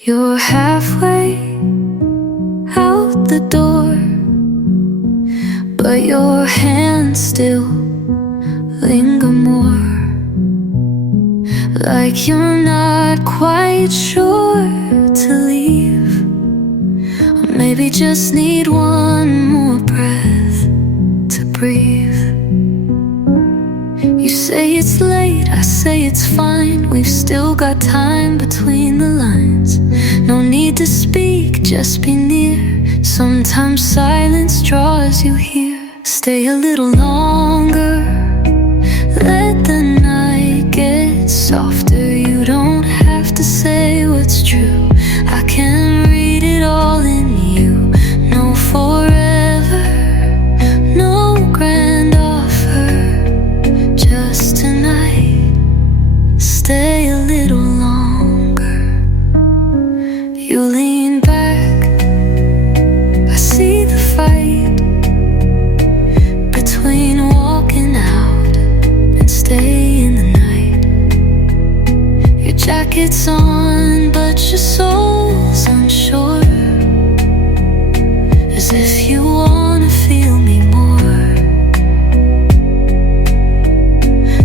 You're halfway out the door, but your hands still linger more. Like you're not quite sure to leave, or maybe just need one more breath to breathe. You say it's late, I say it's fine. We've still got time between the lines. No need to speak, just be near. Sometimes silence draws you here. Stay a little longer, let the night get softer. You don't have to say what's true, I can read it all in you. No forever, no grand offer, just tonight. Stay a little longer. You lean back, I see the fight between walking out and stay in the night. Your jacket's on, but your soul's unsure, as if you wanna feel me more.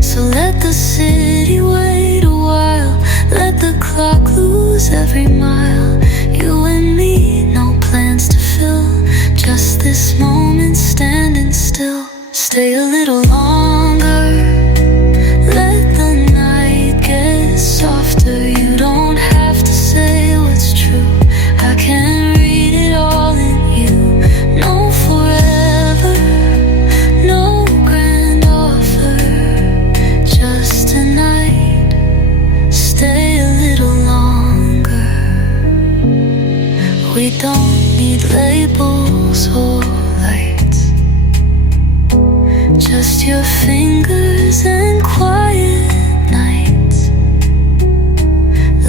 So let the city wait a while, let the clock lose every mile. You and me, no plans to fill, just this moment standing still. Stay a little longer, let the night get softer. You don't have to say what's true, I can read it all in you. No forever, no grand offer, just tonight. Stay a little longer. We don't need labels or lights, just your fingers and quiet nights.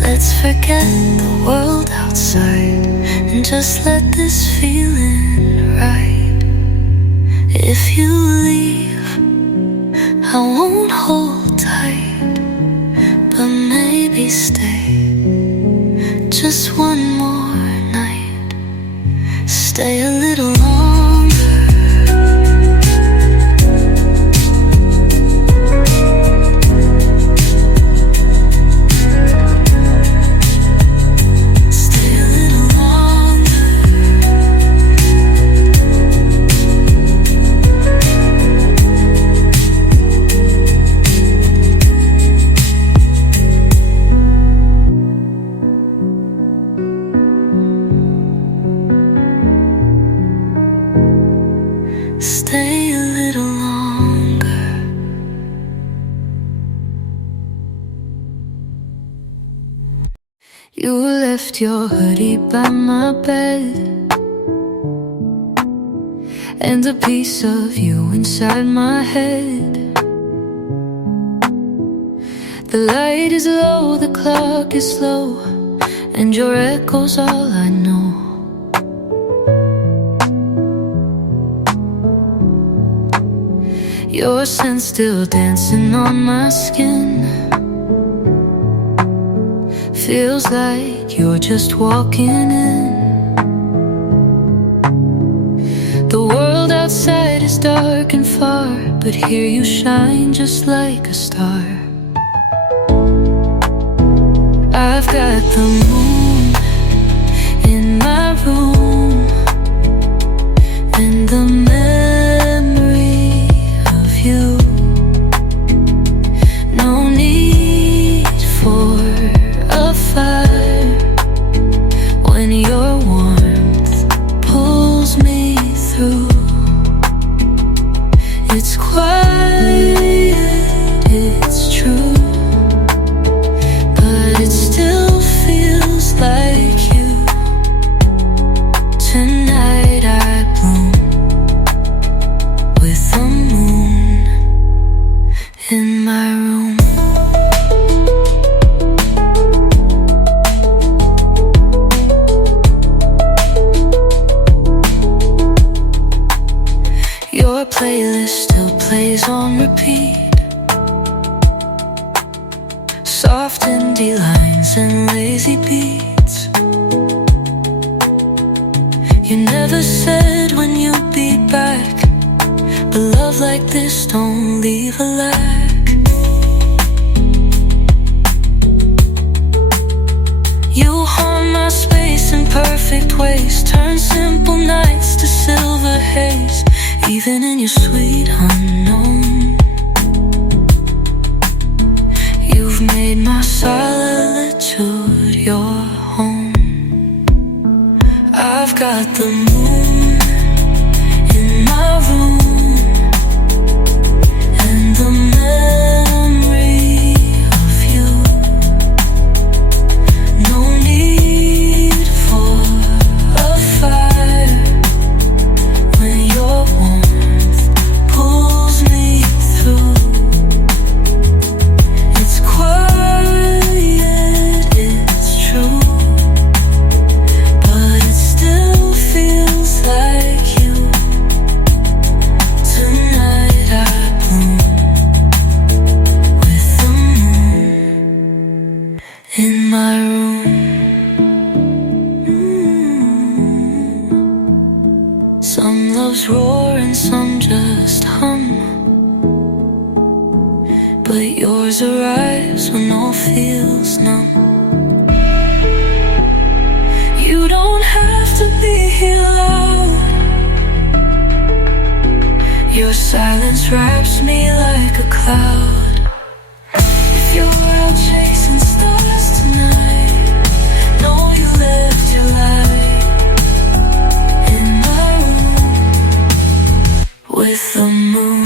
Let's forget the world outside and just let this feeling ride. If you leave, I won't hold tight, but maybe stay just one more night. Stay a little longer. Stay a little longer. Stay a little longer. You left your hoodie by my bed, and a piece of you inside my head. The light is low, the clock is slow, and your echo's all I know. Your scent still dancing on my skin. Feels like you're just walking in. The world outside is dark and far, but here you shine just like a star. I've got the moon in my room, and the memory of you. No need for a fire when your warmth pulls me through. It's quiet, it's true, but it still feels like you. Tonight I bloom with the moon in my room. Your playlist still plays on repeat. Soft indie lines and lazy beats. You never said when you'd be back, but love like this don't leave a lack. You haunt my space in perfect ways, turn simple nights to silver haze, even in your sweet unknown. You've made my solitude your home. I've got the moon in my room, and the memory of you. No need for a fire when your warmth pulls me through. It's quiet, it's true, but it still feels like you. Tonight I bloom with the moon in my room. Some loves roar and some just hum, but yours arrives when all feels numb. You don't have to be here loud. Your silence wraps me like a cloud. If you're out chasing stars tonight, know you left your light in my room with the moon.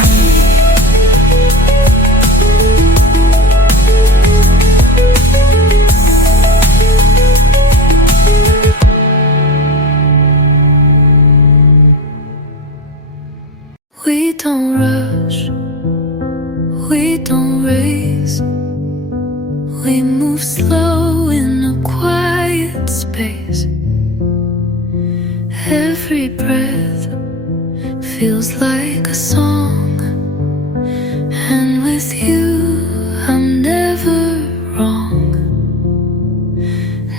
We don't rush, we don't race. We move slow in a quiet space. Every breath feels like a song, and with you I'm never wrong.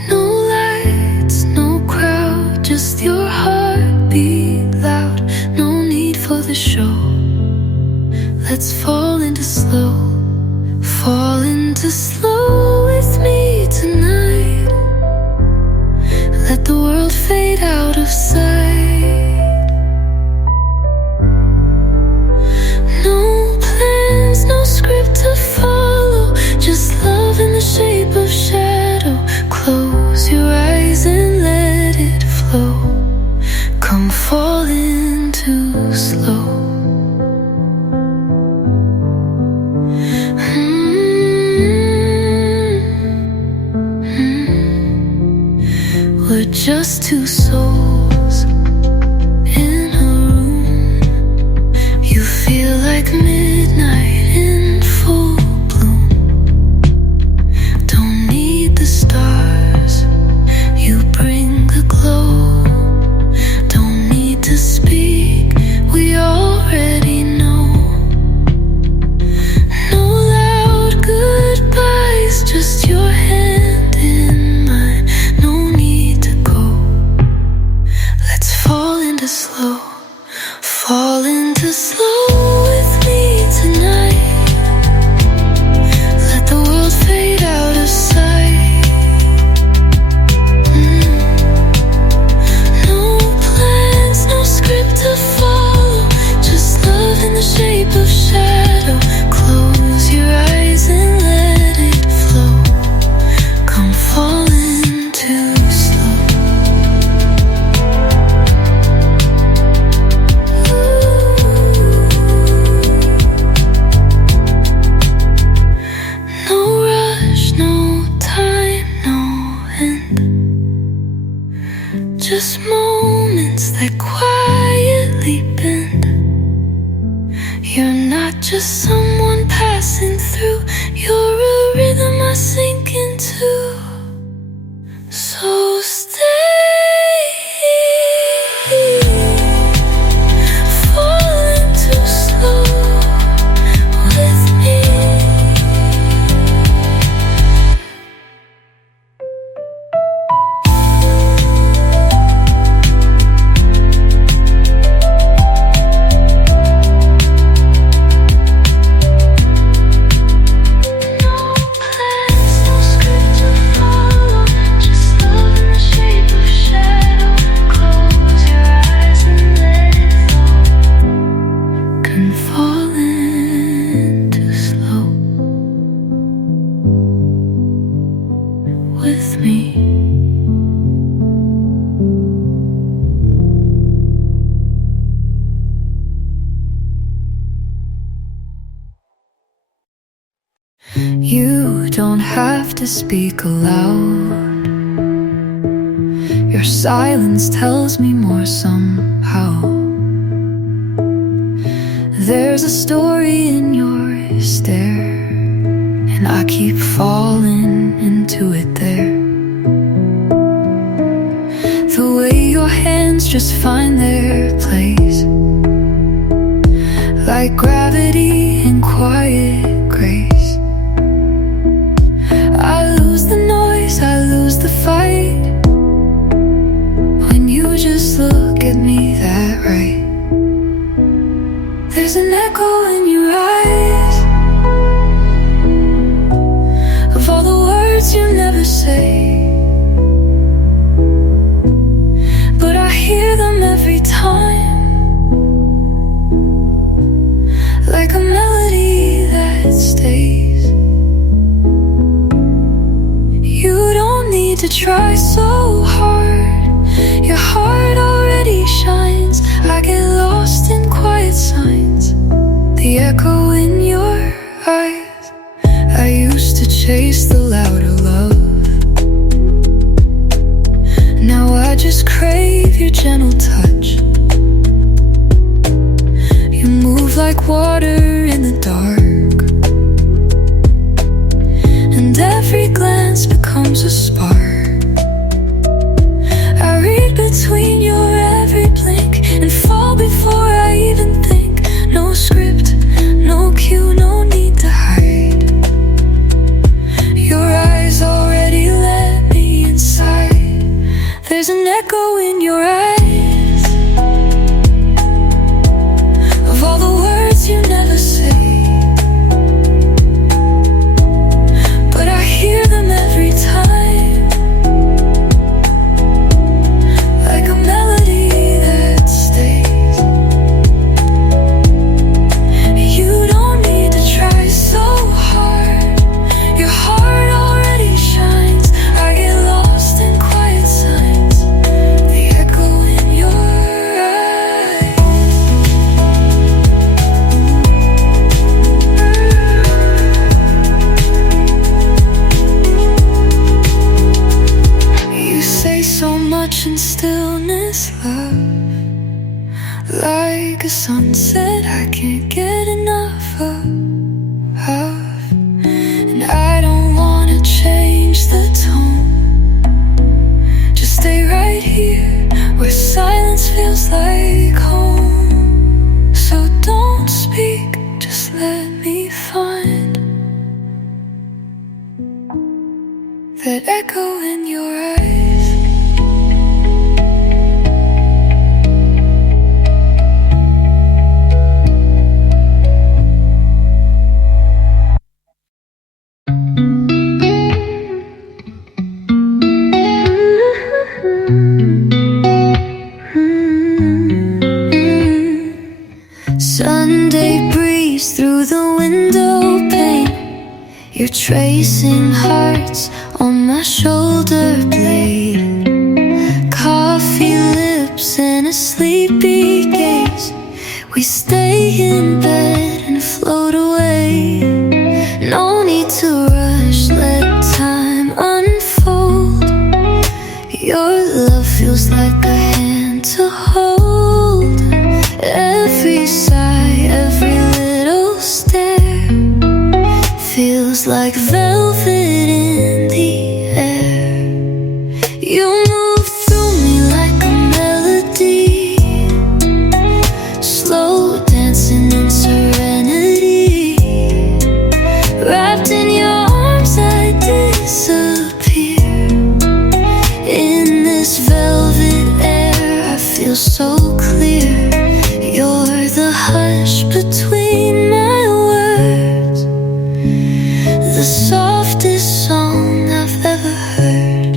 No lights, no crowd, just your heartbeat loud. No need for the show. Let's fall into slow, fall into slow with me tonight. Let the world fade out of sight. No plans, no script to follow, just love in the shape of shadow. Close your eyes and let it flow. Come fall into slow. We're just two souls in a room. You feel like midnight in full bloom. Don't need the stars, you bring the glow. Don't need to speak, we already know. No loud goodbyes, just your hand in mine. No need to go. Let's fall into slow, fall into slow with me tonight. Let the world fade out of sight. No plans, no script to follow, just love in the shape of shadow. Close your eyes and let it flow. Come fall into slow. No rush, no time, no end. Just moments that quietly bend. You're not just someone passing through, you're a rhythm I sink into. So stay. Fall into slow with me. to speak aloud. Your silence tells me more somehow. There's a story in your stare, and I keep falling into it there. The way your hands just find their place, like gravity in quiet grace. I lose the noise, I lose the fight, when you just look at me that right. There's an echo in your eyes of all the words you never say, but I hear them every time, like a melody that stays. You don't need to try so hard, your heart already shines. I get lost in quiet signs, the echo in your eyes. I used to chase the louder love, now I just crave your gentle touch. You move like water in the dark, and every glance becomes a spark. I read between your every blink and fall before I even think. No script, no cue, no need to hide. Your eyes already let me inside. There's an echo in your eyes of all the words you never say, but I hear them every time, like a melody that stays. You don't need to try so hard, your heart already shines. I get lost in quiet signs, the echo in your eyes. You say so much in stillness, love, like a sunset I can't get enough of. And I don't wanna change the tone, just stay right here where silence feels like home. So don't speak, just let me find that echo in your eyes. Sunday breeze through the window pane, you're tracing hearts on my shoulder blade. Coffee lips and a sleepy gaze, we stay in bed and float away. No need to rush, let time unfold. Your love feels like a hand to hold. Every sigh, every little stare feels like velvet in the air. You move through me like a melody, slow dancing in serenity. Wrapped in your arms I disappear. In this velvet air I feel so clear. You're the hush between my words, the softest song I've ever heard.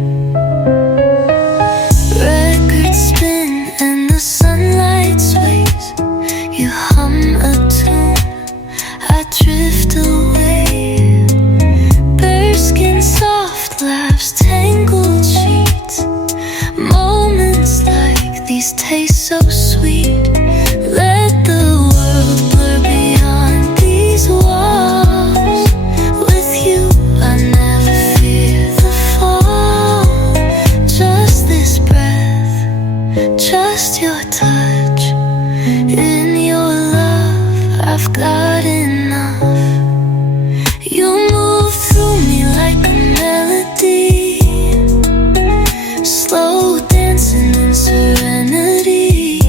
slow dancing in serenity.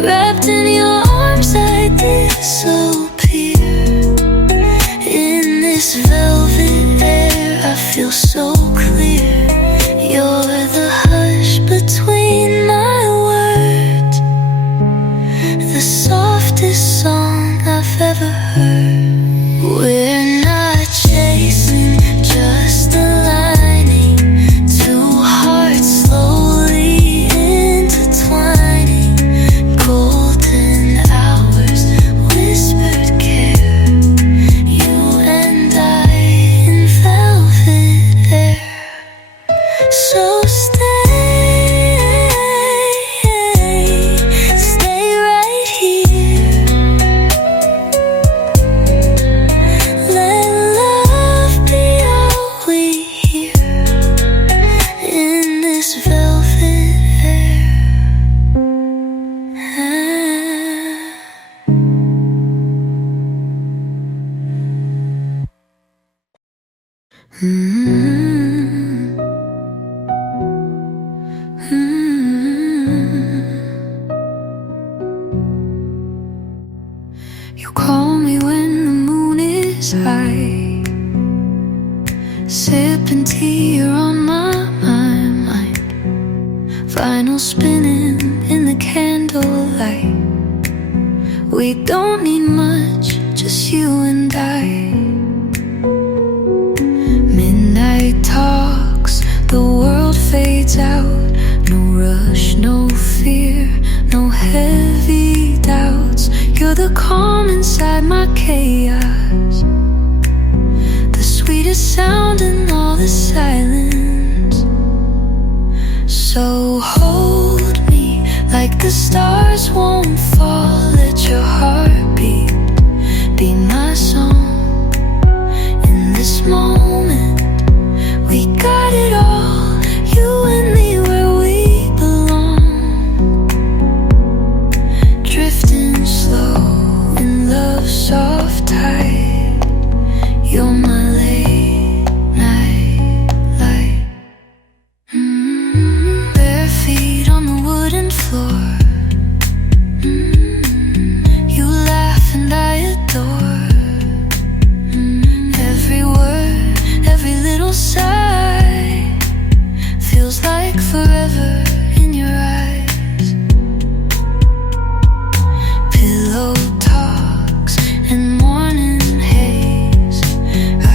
Wrapped in your arms I disappear. In this velvet air I feel so clear. You're the hush between my words, the softest song I've ever heard. We're not chasing, just aligning. Two hearts slowly intertwining. Golden hours, whispered care. You and I in velvet air. So stay right here. Let love be all we hear in this velvet air. You call me when the moon is high, sipping tea, you're on my mind. Vinyl spinning in the candlelight. We don't need much, just you and I. Midnight talks, the world fades out. No rush, no fear, no heavy doubts. You're the calm inside my chaos, the sweetest sound in all the silence. So hold me like the stars won't fall. Let your heartbeat be my song. In this moment, we got it all. You and me where we belong. Drifting slow in love's soft tide. You're my late night light. Bare feet on the wooden floor. You laugh and I adore. Every word, every little sigh feels like forever in your eyes. Pillow talks and morning haze.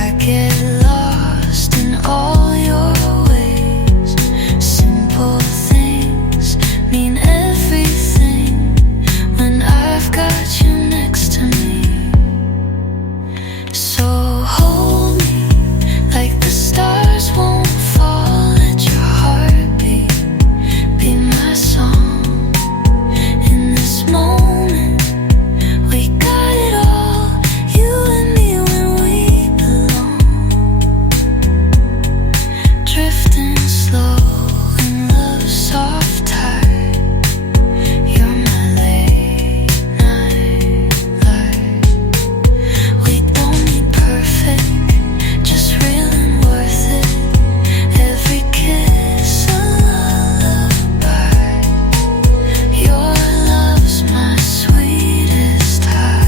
I get lost in all your ways. Simple things mean everything when I've got you next to me. So hold me like the stars won't fall. Let your heartbeat be my song. In this moment, we got it all. You and me when we belong. Drifting slow in love's soft tide. You're my late night light. We don't need perfect, just real and worth it. Every kiss a lullaby. Your love's my sweetest high.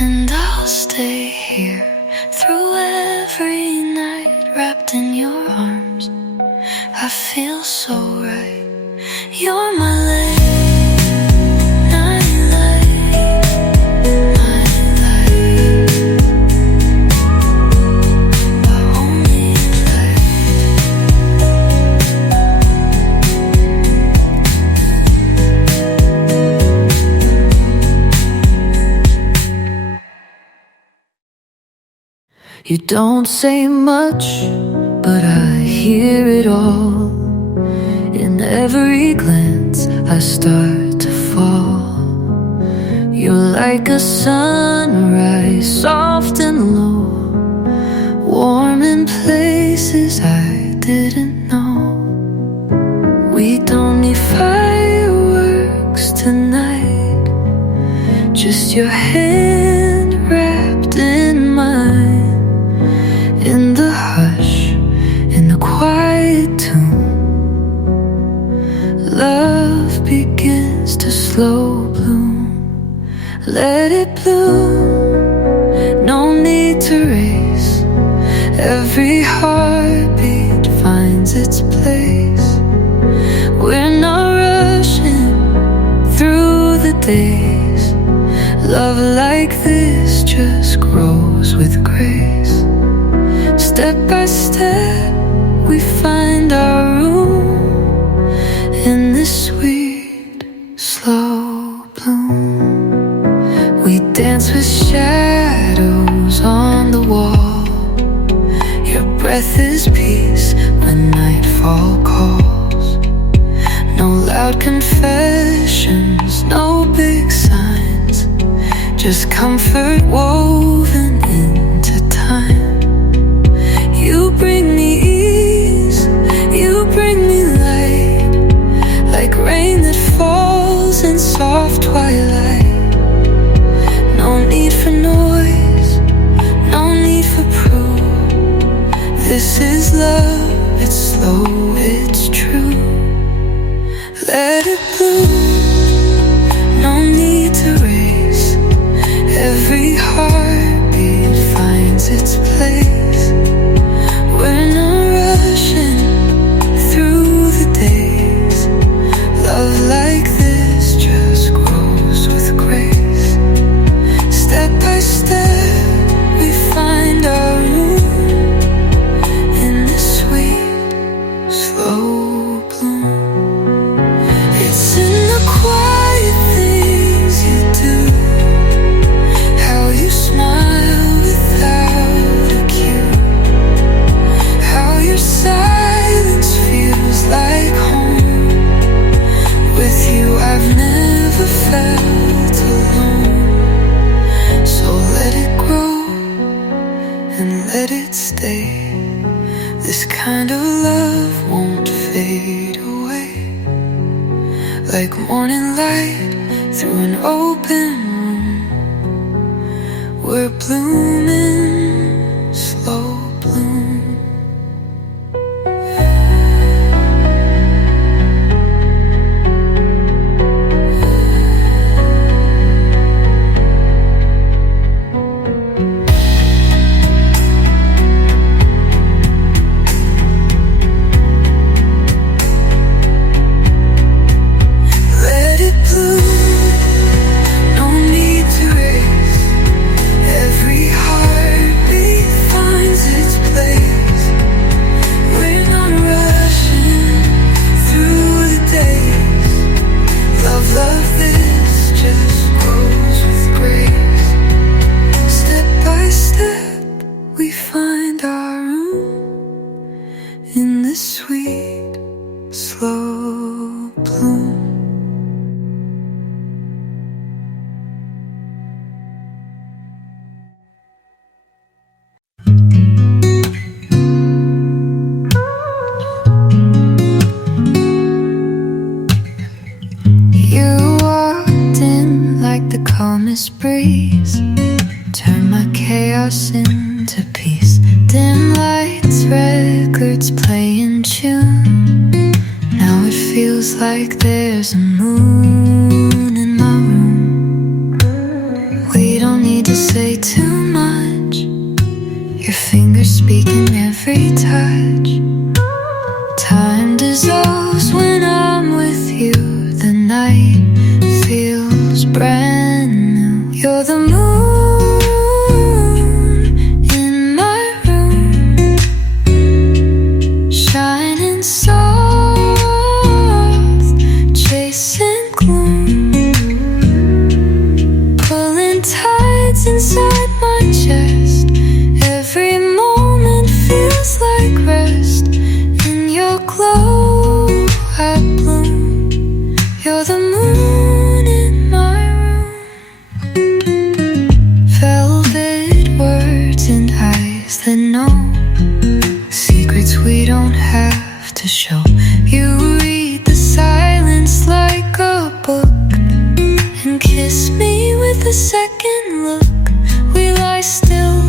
And I'll stay here through every night, wrapped in your arms. I feel so right. You're my late night light, my light, my only light. You don't say much, but I hear it all. In every glance I start to fall. You're like a sunrise, soft and low, warm in places I didn't know. We don't need fireworks tonight, just your hand wrapped in mine. In the hush, in the quiet Let it bloom, no need to race. Every heartbeat finds its place. We're not rushing through the days. Love like this just grows with grace. Step by step we find our room in this sweet, slow bloom. We dance with shadows on the wall. Your breath is peace when nightfall calls. No loud confessions, no big signs, just comfort woven into time. You bring me ease, you bring me light, like rain that falls in soft twilight. No need for noise, no need for proof. This is love, it's slow, it's true. Let it bloom, no need to race. Every heartbeat finds its place. We're not rushing through the days. Love like this just grows with grace. Step by step we find our room in this sweet, slow bloom. It's in the quiet things you do, how you smile without a cue, how your silence feels like home. With you I've never felt alone. So let it grow and let it stay. This kind of love won't fade away. Like morning light through an open room. We're blooming, slow bloom. Let it bloom, no need to race. Every heartbeat finds its place. We're not rushing through the days. Love this just grows with grace. Step by step we find our room in this sweet, slow bloom. You walked in like the calmest breeze, turn my chaos into peace. Dim lights, records play in tune. Now it feels like there's a moon in my room. We don't need to say too much, your fingers speak in every touch. Time dissolves when I'm with you. The night feels brand new. You're the moon in my room, shining soft, chasing gloom, pulling tides inside my chest. Every moment feels like rest. In your glow I bloom. You're the moon in my room. Velvet words and eyes that know secrets we don't have to show. You read the silence like a book and kiss me with a second look. We lie still,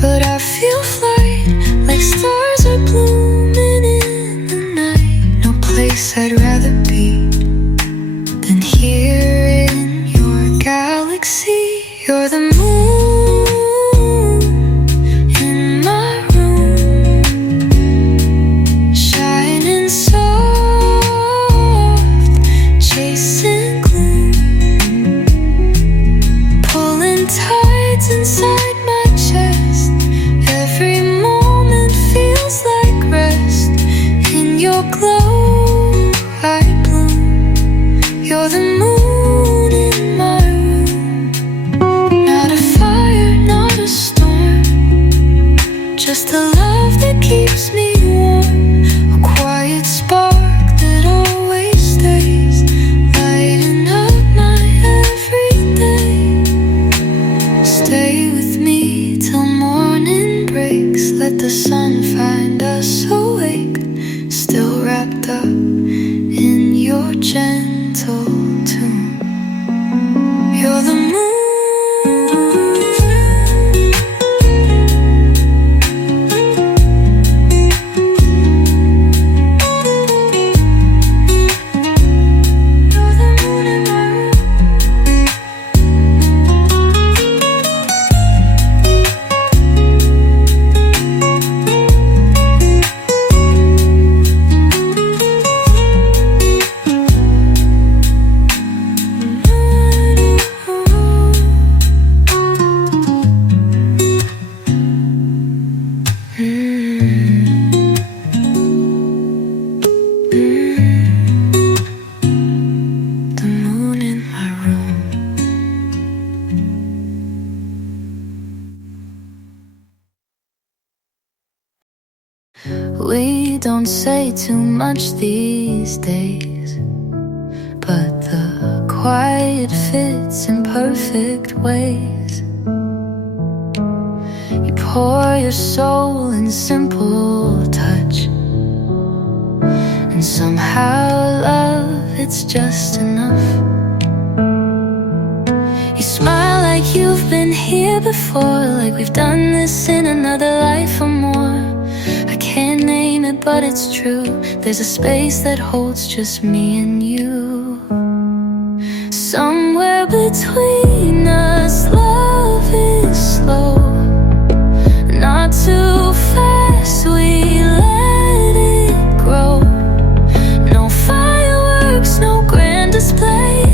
but I feel flight, like stars are blooming in the night. No place I'd rather be than here in your galaxy. say too much these days, but the quiet fits in perfect ways. You pour your soul in simple touch, and somehow love, it's just enough. You smile like you've been here before, like we've done this in another life or more. I can't name it, but it's true. There's a space that holds just me and you. Somewhere between us, love is slow, not too fast, we let it grow. No fireworks, no grand display,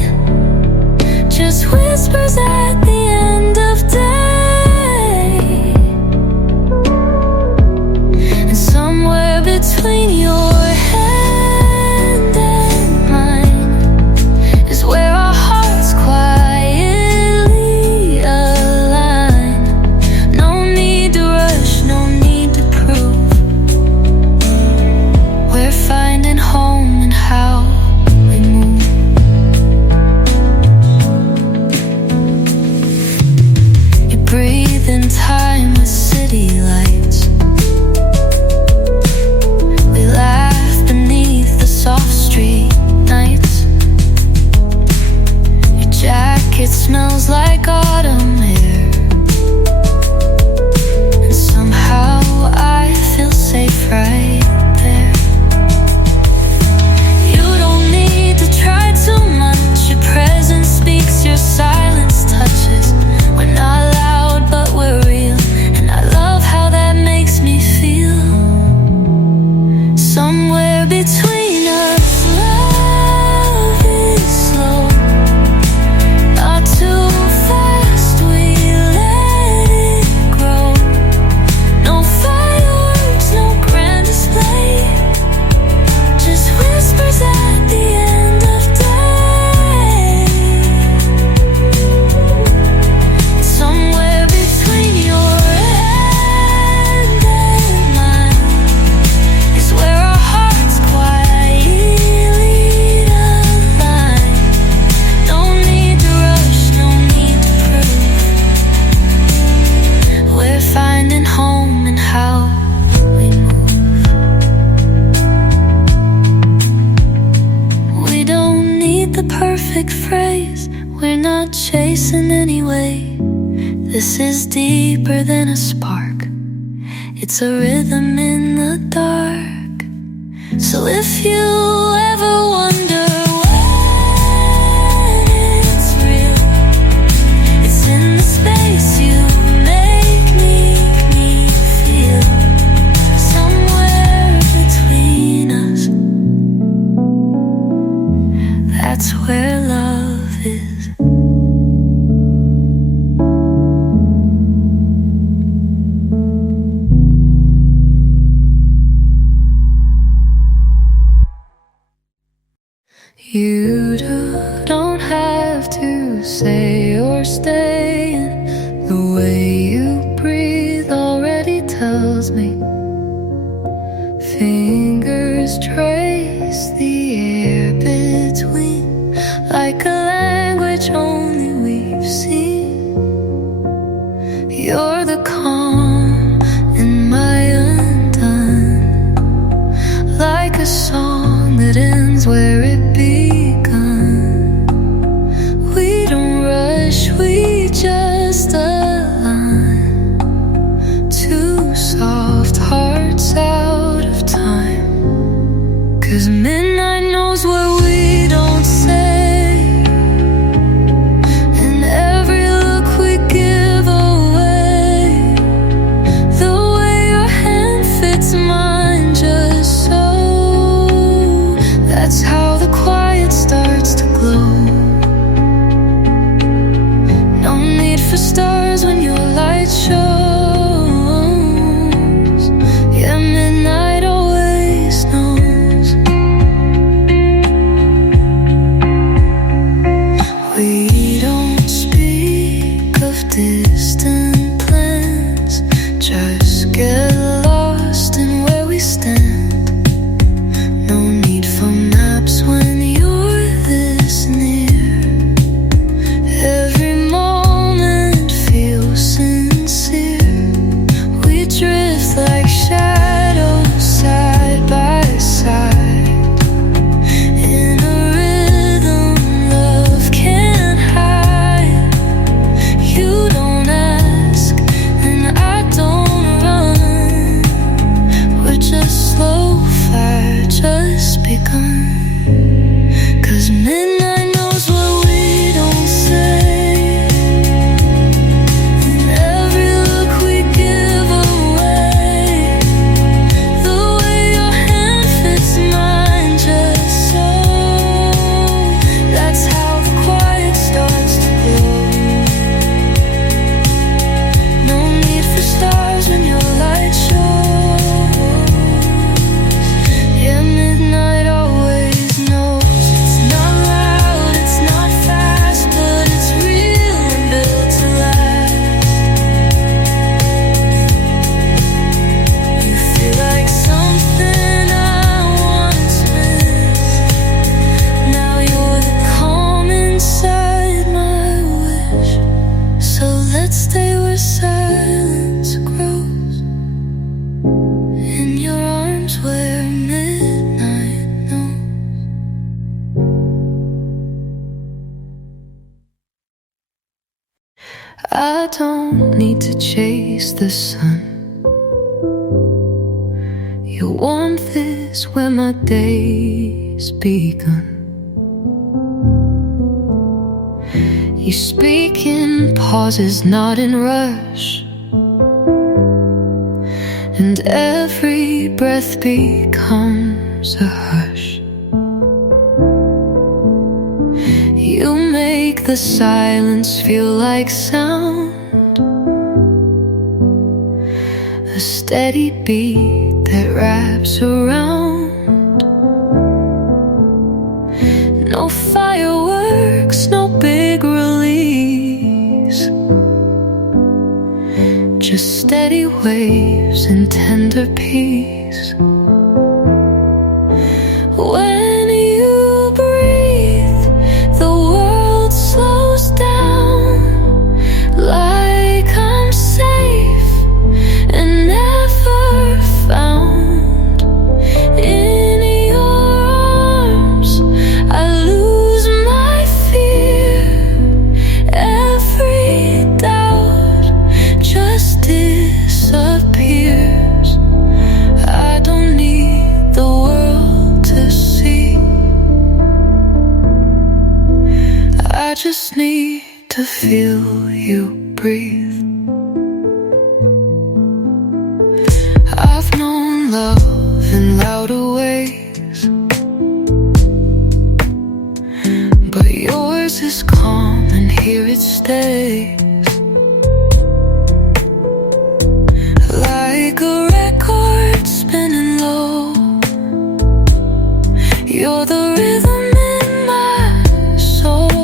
just whispers at the end of day. And somewhere between your hand and mine is where our hearts quietly align. No need to rush, no need to prove. We're finding home in how we move. You breathe in time with city lights. We laugh beneath the soft street nights. Your jacket smells like autumn air, and somehow I feel safe right there. You don't need to try too much. Your presence speaks, your silence touches. We're not loud, but we're real, and I love how that makes me feel. Somewhere between us, love is slow, not too fast, we let it grow. No fireworks, no grand display, just whispers at the end of day. Somewhere between your hand and mine is where our hearts quietly align. No need to rush, no need to prove. We're finding home in how we move. We don't need the perfect phrase, we're not chasing anyway. This is deeper than a spark, it's a rhythm in the dark. So if you ever wonder when it's real, it's in the space you make me feel. Somewhere between us, that's where love is. You don't have to say or stay, and the way you breathe already tells me. Fingers trace the air between, like a language only we've seen. You're the calm in my undone, like a song that ends where it begun. We don't rush, we just align. Two soft hearts out of time, 'cause midnight knows what we don't say, and every look we give away. The way your hand fits mine just so, that's how the quiet starts to glow. No need for stars when your light shows. Yeah, midnight always knows. I don't need to chase the sun. Your warmth is where my day's begun. You speak in pauses, not in rush, and every breath becomes a hush. You make the silence feel like sound, a steady beat that wraps around. No fireworks, no big release, just steady waves and tender peace. When you breathe, the world slows down, like I'm safe and never found. In your arms, I lose my fear. Every doubt just disappears. I don't need the world to see, I just need to feel you breathe. I've known love in louder ways, but yours is calm and here it stays. Like a record spinning low, you're the rhythm in my soul.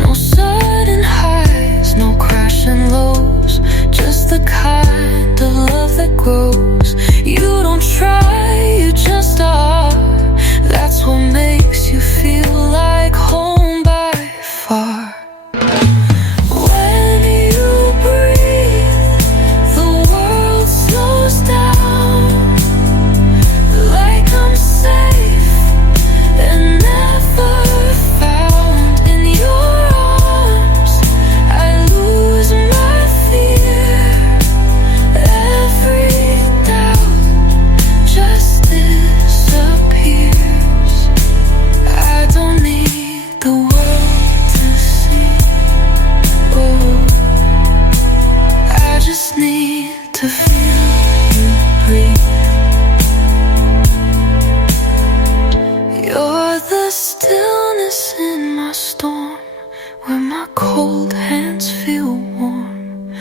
No sudden highs, no crashing lows, just the kind of love that grows. You don't try, you just are. That's what makes you feel like home by far. When you breathe, the world slows down, like I'm safe and never found. In your arms, I lose my fear. Every doubt just disappears. I don't need the world to see. Oh, I just need to feel you breathe. You're the stillness in my storm, where my cold hands feel warm.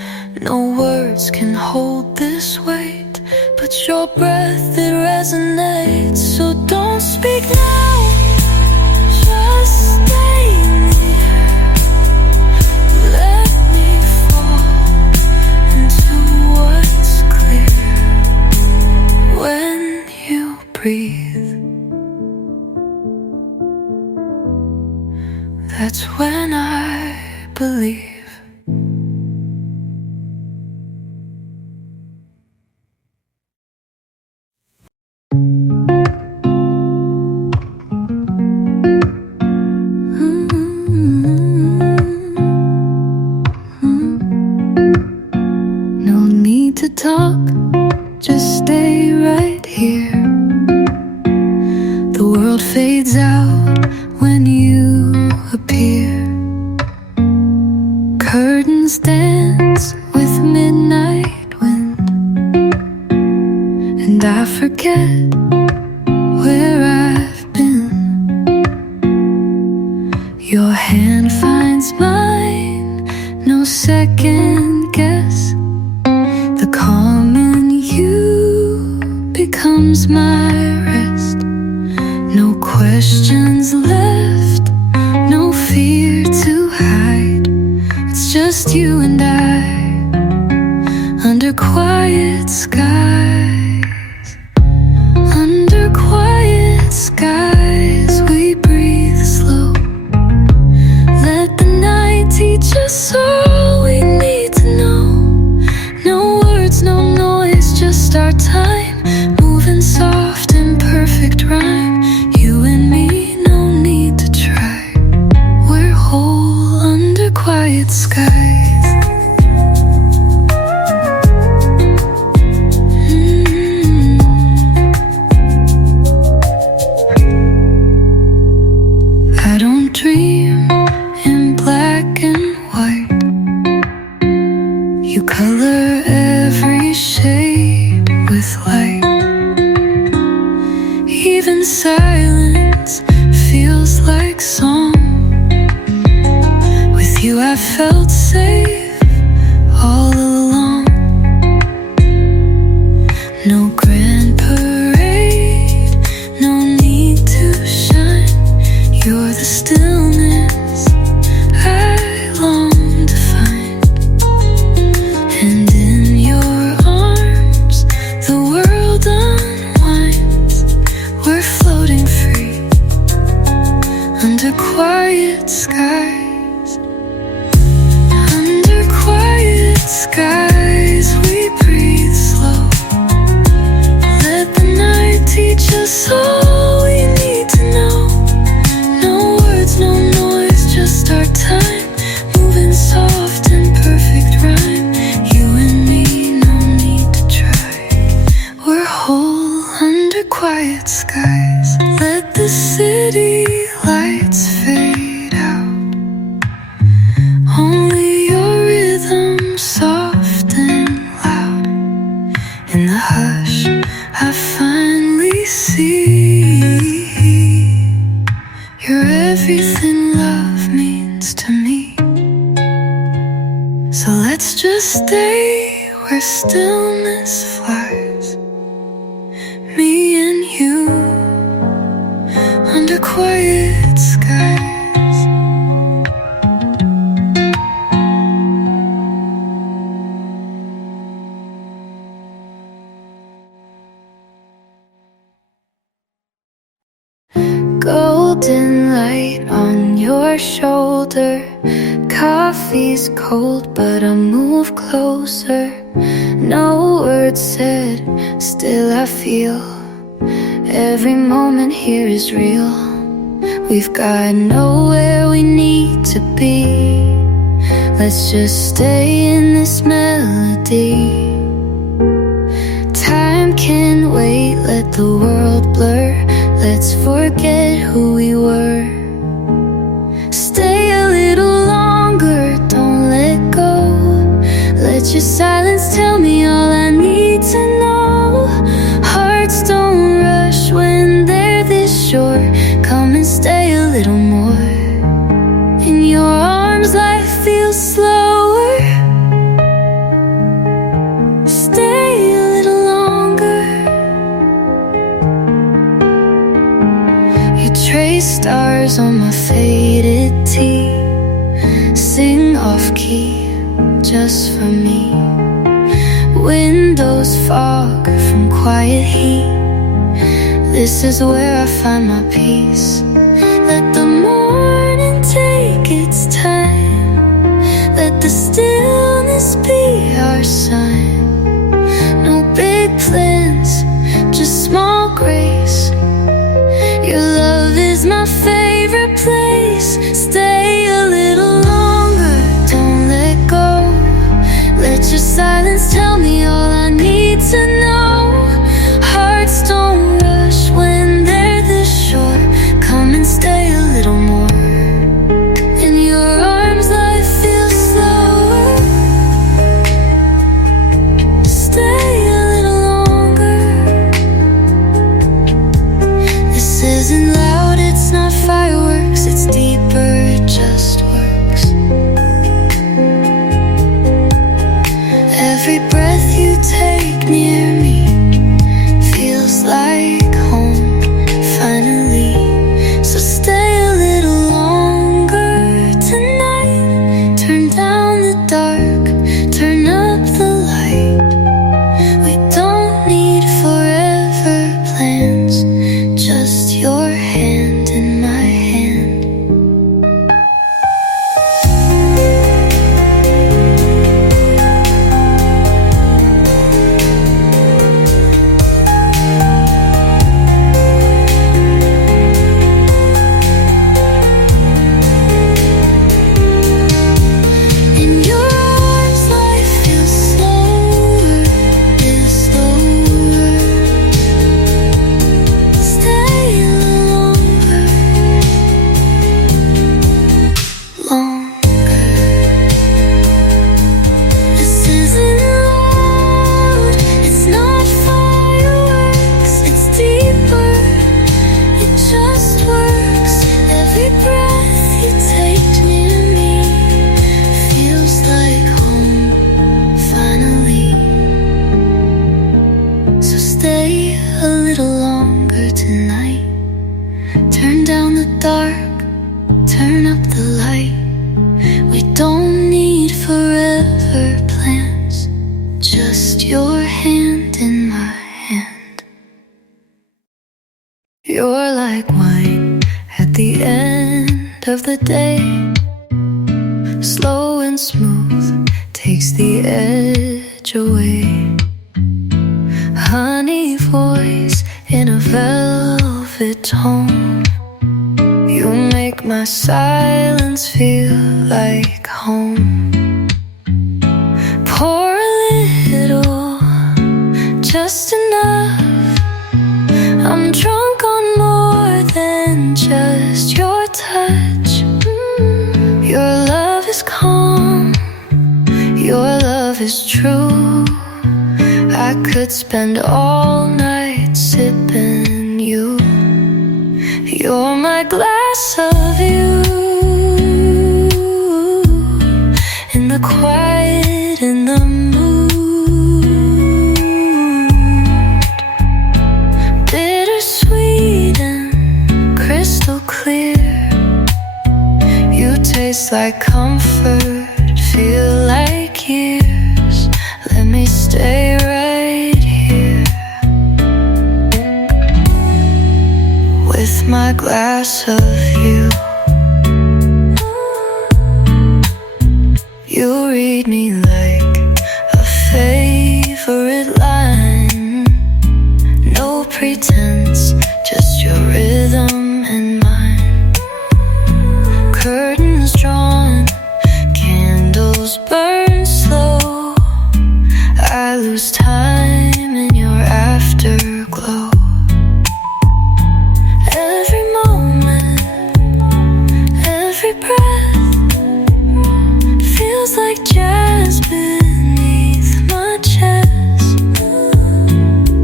No words can hold this weight, but your breath, it resonates. So don't speak now, just stay near. Let me fall into what's clear. When you breathe, that's when I believe. No need to talk, just stay right here. The world fades out when you appear. Curtains dance with midnight wind, and I forget where I've been. Your hand finds mine, no second guess. The calm in you becomes my rest. No questions left, no fear to hide. It's just you and I, under quiet skies. Under quiet skies, we breathe slow. Let the night teach us all we need to know. No words, no noise, just our time, moving soft in perfect rhyme. You and me, no need to try. We're silence feels like song. With you I felt safe all along. No grand parade, no need to shine. You're the stillness I long to find. And in your arms the world unwinds. We're floating free under quiet skies. Under quiet skies we breathe slow. Let the night teach us all we need to know. No words, no noise, just our time, moving soft in perfect rhyme. You and me, no need to try. We're whole under quiet skies. Let the city lights fade out. Only your rhythm soft and loud. In the hush I finally see you're everything love means to me. So let's just stay where stillness flies. Me and you under quiet skies. Golden light on your shoulder. Coffee's cold, but I move closer. No words said, still I feel every moment here is real. We've got nowhere we need to be. Let's just stay in this melody. Time can wait, let the world blur. Let's forget who we were. Stay a little longer, don't let go. Let your silence tell me all I need to know. Hearts don't rush when they're this short. Come and stay a little more. In your arms life feels slower. Stay a little longer. You trace stars on my faded tee. Sing off key just for me. Windows fog from quiet heat. This is where I find my peace. Let the morning take its time. Let the stillness be our sign. No big plans, just small grace. Your love is my favorite place. Stay a little longer, don't let go. Let your silence tell me all I need to know. Hearts don't rush when they're this short. Come and stay a little more. In your arms life feels slower. Stay a little longer. This isn't loud, it's not fireworks, it's dark, turn up the light. We don't need forever plans, just your hand in my hand. You're like wine at the end of the day, slow and smooth, takes the edge away. Honey voice in a velvet tone, you make my silence feel like home. Pour a little, just enough. I'm drunk on more than just your touch. Your love is calm, your love is true. I could spend all night sipping you. You're my glass of you, in the quiet, in the mood. Bittersweet and crystal clear, you taste like comfort, feel like years. Let me stay right here with my glass of you. You read me like a favorite line, no pretense, just your rhythm and mine. Curtains drawn, candles burn slow, I lose time in your afterglow. Every moment, every breath feels like jazz beneath my chest.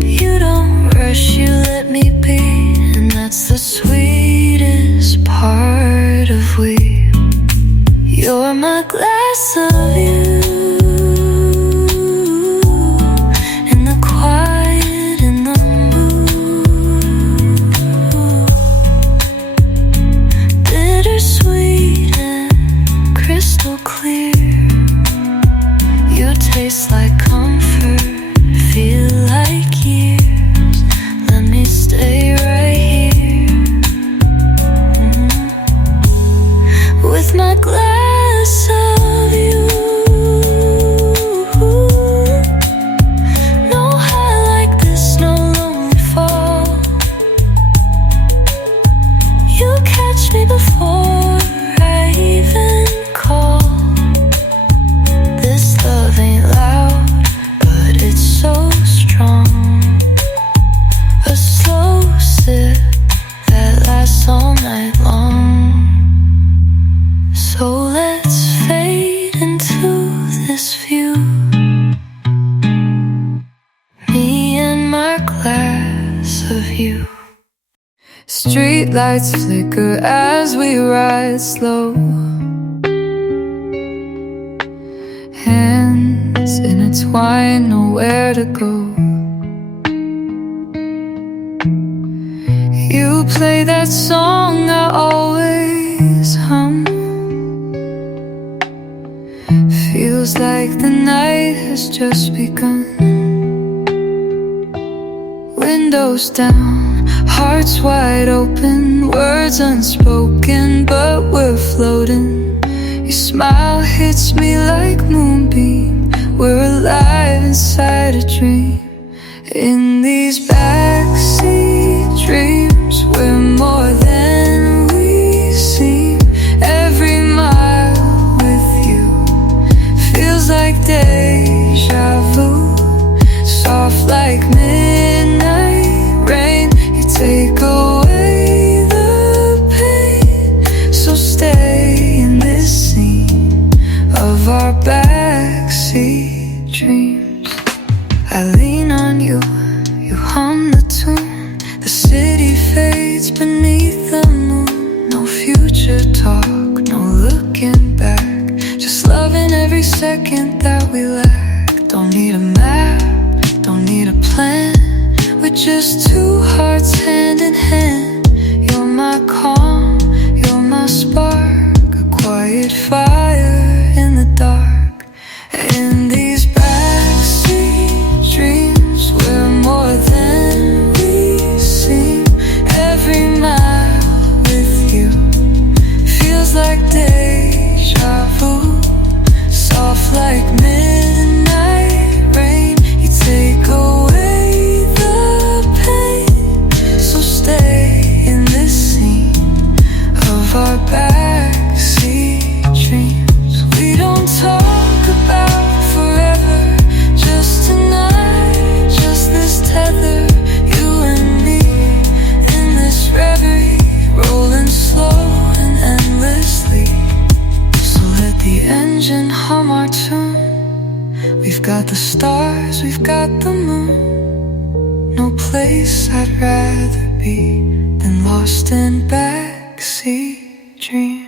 You don't rush, you let me be, and that's the sweetest part of we. You're my glass of you, in the quiet, in the mood. Bittersweet and crystal clear, you taste like comfort, feel like years. Let me stay right here with my glass of you. No high like this, no lonely fall. You catch me before I even call. This love ain't loud, but it's so strong. A slow sip that lasts all night long. So let's fade into this view, me and my glass of you. Street lights flicker as we ride slow, hands intertwined, nowhere to go. You play that song I always hum. Feels like the night has just begun. Windows down, hearts wide open, words unspoken, but we're floating. Your smile hits me like moonbeam, we're alive inside a dream. In these backseat dreams, we're more than we seem. Every mile with you feels like deja vu, soft like midnight rain. You take away the pain, so stay in this scene of our backseat dreams. I lean on you, you hum the tune. The city fades beneath the moon. No future talk, no looking back, just loving every second that we lack. Don't need a map, don't need a plan, we're just two hearts hand in hand. You're my calm, fire in the dark. In these backseat dreams, we're more than we seem. Every mile with you feels like deja vu, soft like midnight rain. You take away the pain, so stay in this scene of our backseat dreams. We don't talk about forever, just tonight, just this tether, you and me in this reverie, rolling slow and endlessly. So let the engine hum our tune. We've got the stars, we've got the moon. No place I'd rather be than lost in backseat dreams.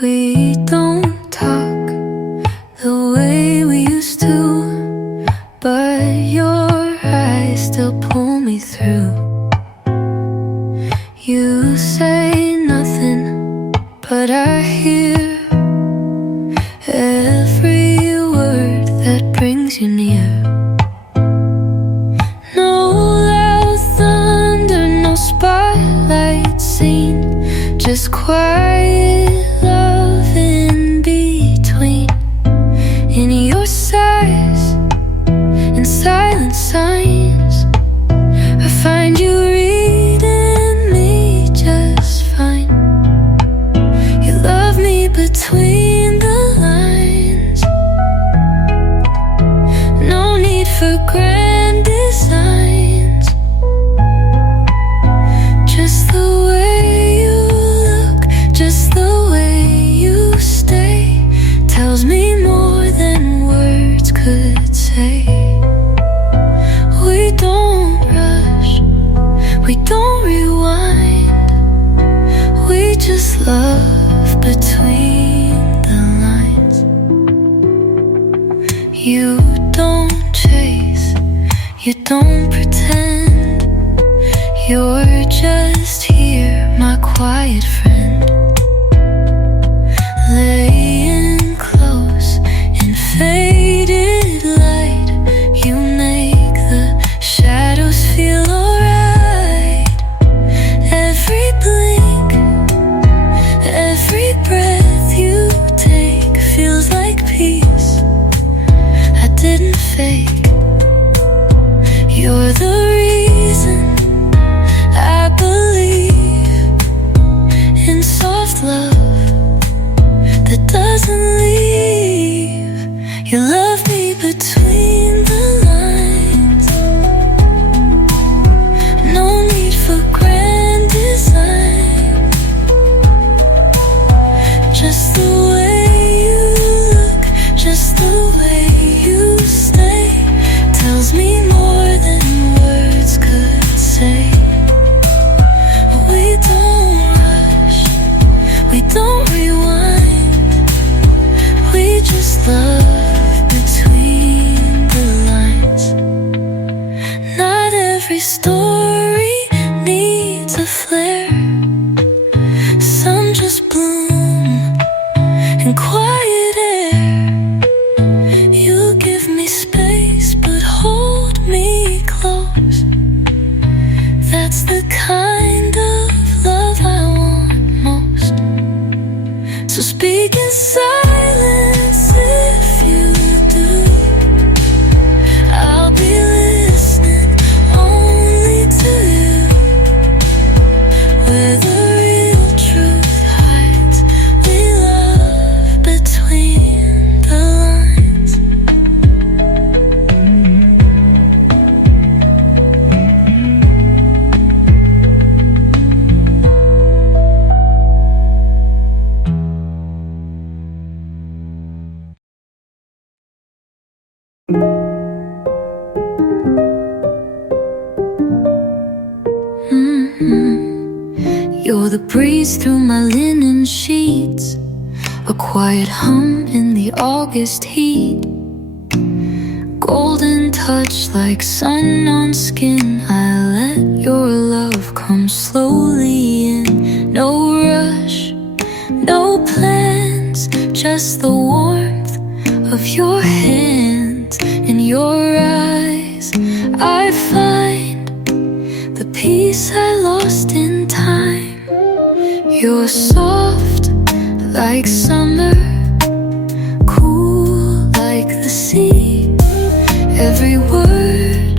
We don't talk the way we used to, but your eyes still pull me through. You say nothing, but I hear every word that brings you near. No loud thunder, no spotlight scene, just quiet love in between. In your sighs and silent signs, I find you reading me just fine. You love me between the lines. No need for grand designs, just the way you look, just the way you stay, tells me more than words could say. We don't rush, we don't rewind, we just love between the lines. You don't chase, you don't pretend, you're just here, my quiet friend. Laying close in faded light, you make the shadows feel alright. Every blink, every breath you take feels like peace I didn't fake. You're the reason I believe in soft love that doesn't leave. You love me between the lines. No need for grand design, just the way you look, just the way you stay, tells me more than words could say. We don't rush, we don't rewind, we just love between the lines. Not every story needs a flare, some just bloom in quiet air. You give me space but hold me close, that's the kind of love I want most. So speak in silence if you do, I'll be listening only to You're the breeze through my linen sheets, a quiet hum in the August heat. Golden touch like sun on skin. I let your love come slowly in. No rush, no plans, just the warmth of your hands. In your eyes I find the peace I lost in time. You're soft like summer, cool like the sea. Every word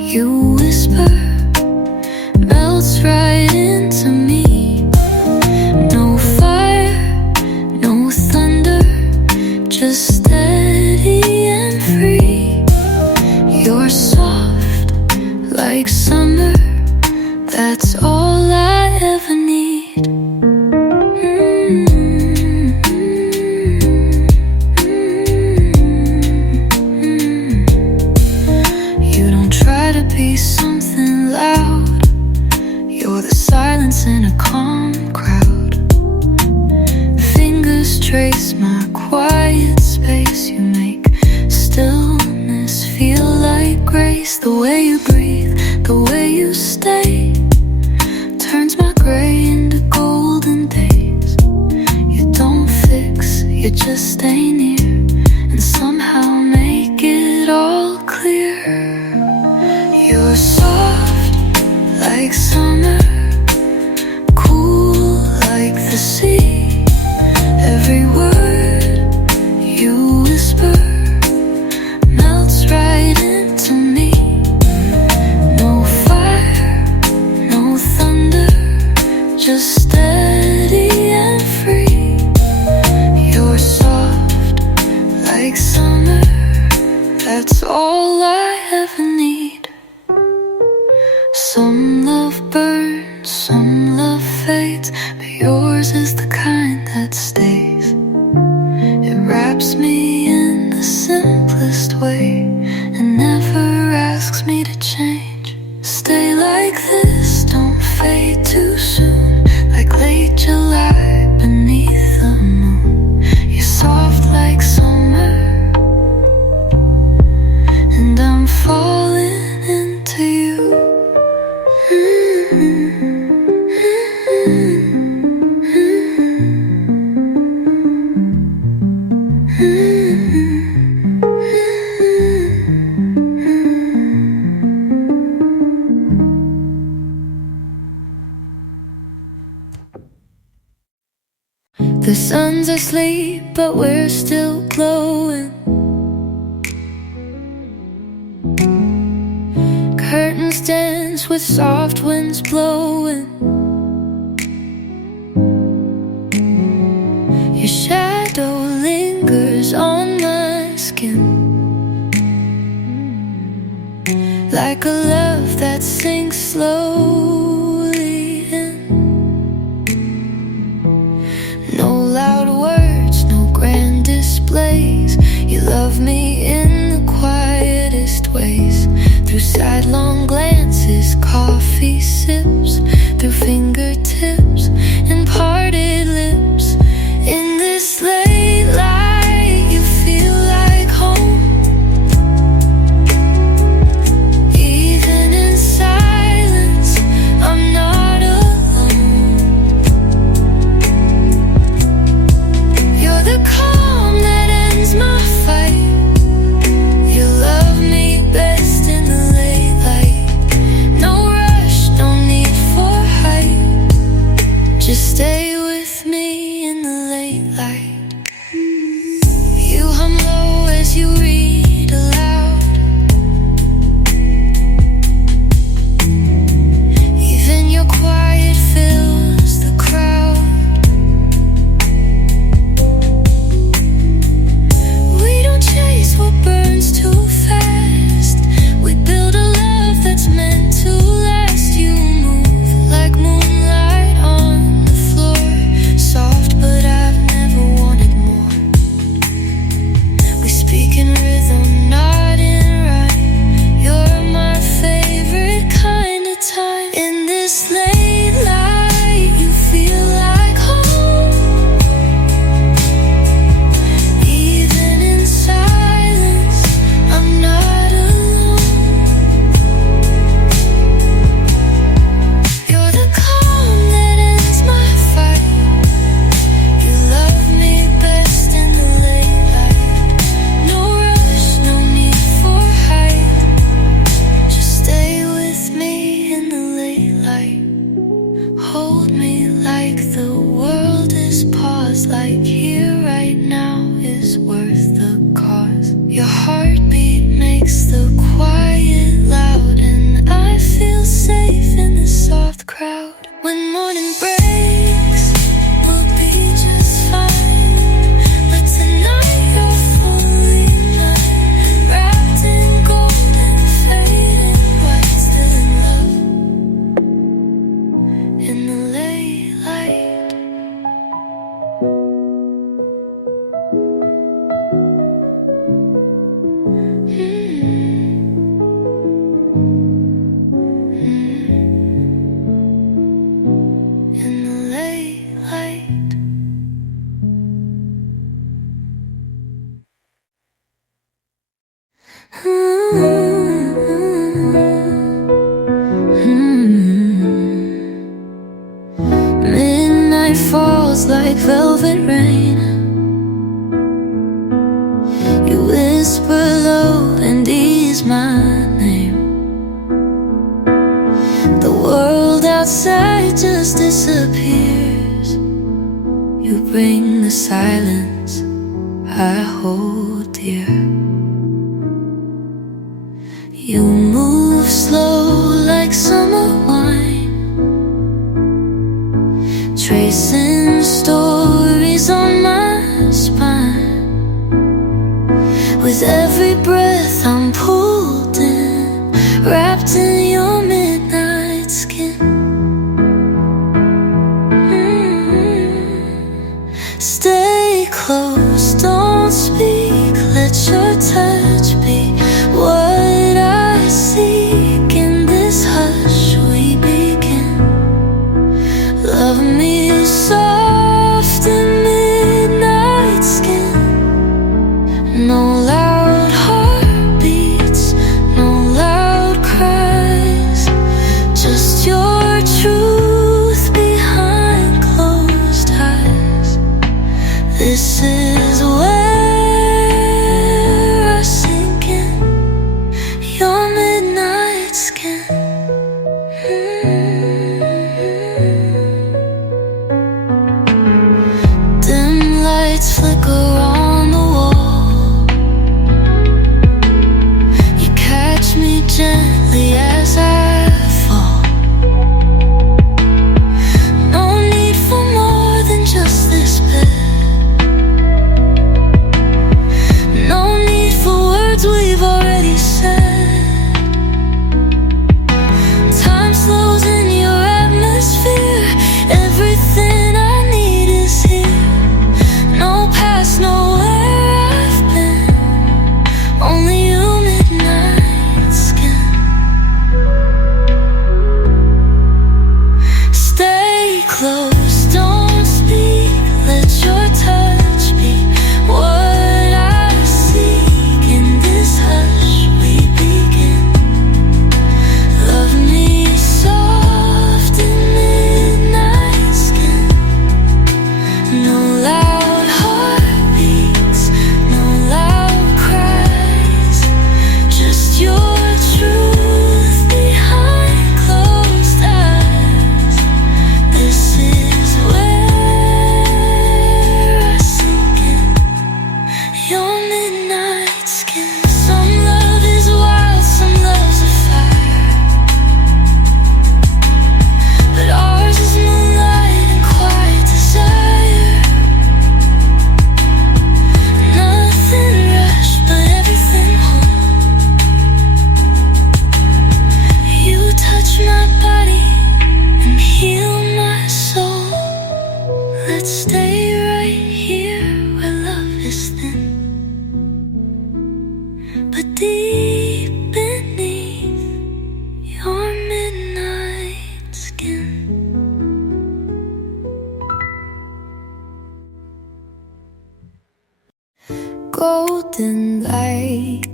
you whisper melts right into me. No fire, no thunder, just steady and free. You're soft like summer, that's all I ever need. You don't try to be something loud. You're the silence in a calm crowd. Fingers trace my quiet space. You make stillness feel like grace. The way you breathe, the way you stay, turns my gray into golden days. You don't fix, you just stay near, and somehow make it all clear. You're soft like summer, cool like the sea. Every word you whisper melts right into me. No fire, no thunder, just steady and free. You're soft like summer, that's all I ever need. Some love burns, some love fades, but yours is the kind that stays. It wraps me in the simplest way and never asks me to change. Stay like this, don't fade too soon, like late July beneath the moon. You're soft like summer, and I'm falling into you. The sun's asleep, but we're still glowing. Curtains dance with soft winds blowing. Your shadow lingers on my skin, like a love that sinks slowly in. No loud words, no grand displays. You love me in the quietest ways. Through sidelong glances, coffee sips, through fingertips and parted lips. In this late light, you feel like home. Even in silence, I'm not alone. You're the calm that ends my fight. You love me best in the late light. No rush, no need for hype. name. The world outside just disappears. You bring the silence I hold dear. You move slow like summer wine, tracing stories on my spine. With every breath I'm pulled in, wrapped in your midnight skin. Stay close, don't speak, let your touch be what I seek. In this hush we begin. Love me soft in midnight skin. No loud heartbeats, no loud cries, just your truth behind closed eyes. This is where I sink in, your midnight skin. Dim lights flicker on the wall. You catch me gently as I fall. No need for more than just this bed. No need for words we've already said. Time slows in your atmosphere. Everything I need is here. No past, nowhere I've been. Only you, midnight skin. Stay close, don't speak, let your touch be what I seek. In this hush we begin. Love me soft in midnight skin. No loud heartbeats, no loud cries, just your truth behind closed eyes. This is where I sink in, your midnight skin. Some love is wild, some love's a fire, but ours is moonlight and quiet desire. Nothing rushed, but everything whole. You touch my body and heal my soul. Let's stay right here where love is thin, but deep beneath your midnight skin. Golden light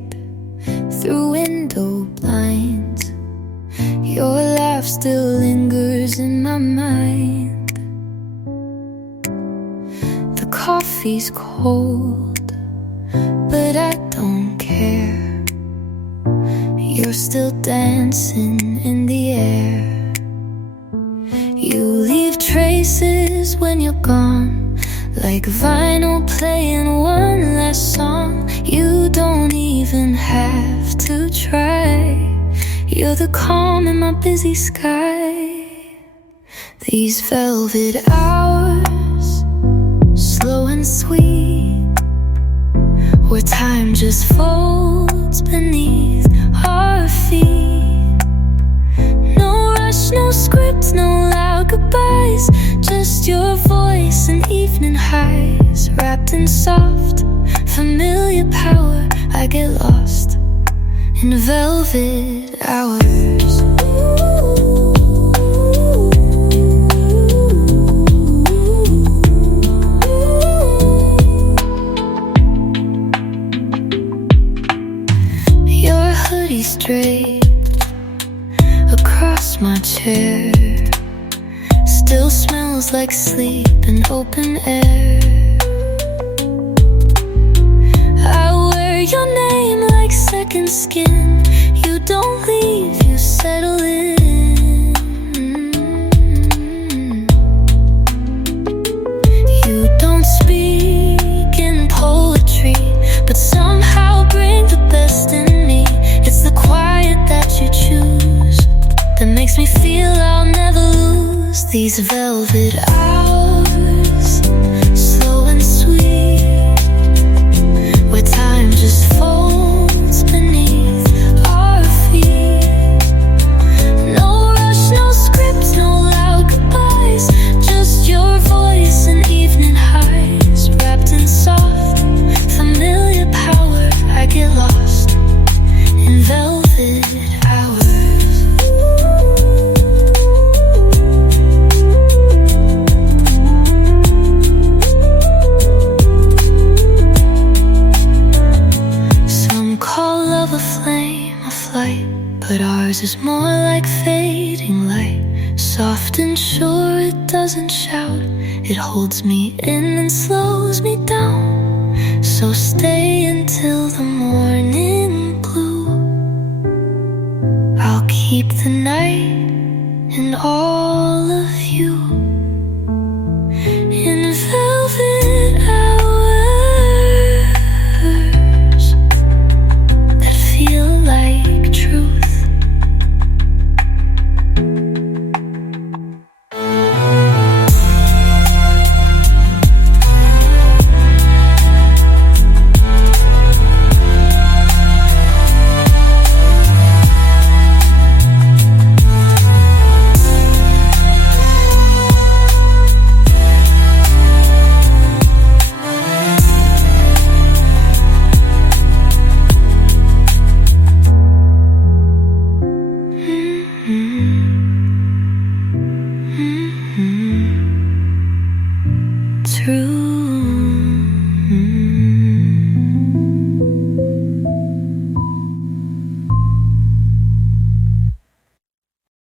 through window blinds. Your laugh still lingers in my mind. The coffee's cold, but I don't care. You're still dancing in the air. You leave traces when you're gone, like vinyl playing one last song. You don't even have to try. You're the calm in my busy sky. These velvet hours, slow and sweet, where time just folds beneath our feet. No rush, no script, no loud goodbyes, just your voice and evening highs. Wrapped in soft, familiar power, I get lost in velvet hours. Your hoodie draped across my chair still smells like sleep and open air. I wear your name like second skin. You me feel I'll never lose these velvet hours, slow and sweet, where time just folds beneath our feet. No rush, no script, no loud goodbyes, just your voice and evening highs, wrapped in soft, familiar power. I get lost in velvet hours. Some call love a flame, a flight, but ours is more like fading light. Soft and sure, it doesn't shout, it holds me in and slows me down. So stay until the morning blue. I'll keep the night and all of you.